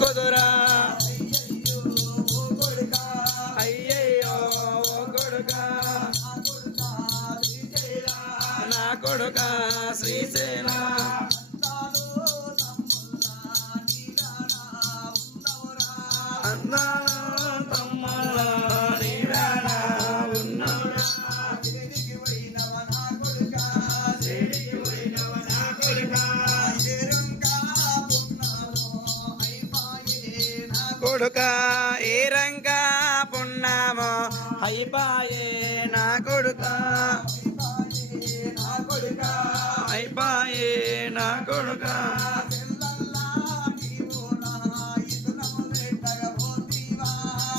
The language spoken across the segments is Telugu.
కుదురా అయ్యయ్యో ఓ కొడుకా నా కొడుకా శ్రీశైల అన్నా తమ్ముళ్ళ నీవేళ ఉన్నవురా కొడుకా ఏ రంగా పున్నామో అయిపాయే నా కొడుకా అయిపాయే నా కొడుకా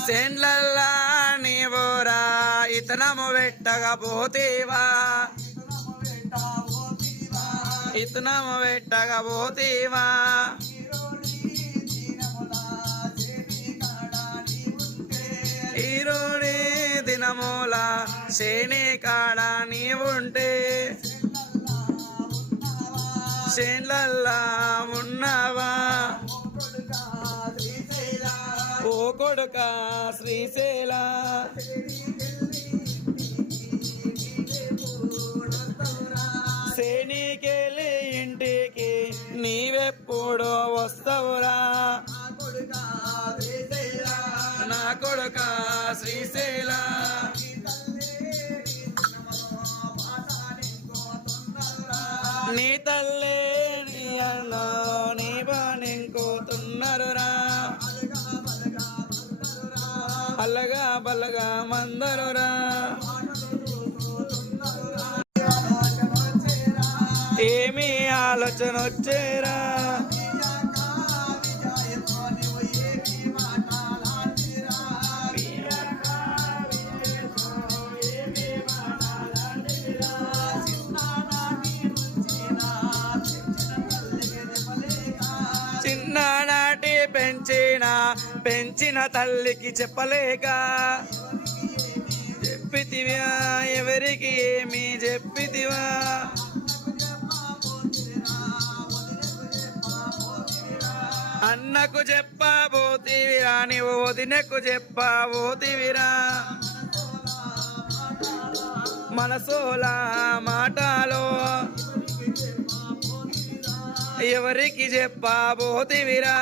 సెండ్లల్లా నీవోరా ఇతనము పెట్టకపోతేవా ఇతనము పెట్టకపోతేవా ఈరోడి దినమూల శని కాడ నీవుంటే శేన్లల్లా ఉన్నావా ఓ కొడుకా శ్రీశైల శనికెళ్ళి ఇంటికి నీవెప్పుడు వస్తావురా నా కొడుకా శ్రీశైల నీ తల్లే నీ అన్న నీ బానింకోతున్నరురా అల్లగా బల్లగా మందరురా ఏమి ఆలోచన వచ్చేరా చిన్ననాటి పెంచిన తల్లికి చెప్పలేక చెప్పితివా ఎవరికి ఏమి చెప్పితివా అన్నకు చెప్పబోతివిరా నీవు వదినకు చెప్పబోతివిరా మనసోలా మాటలో ఎవరికి చెప్పబోతివిరా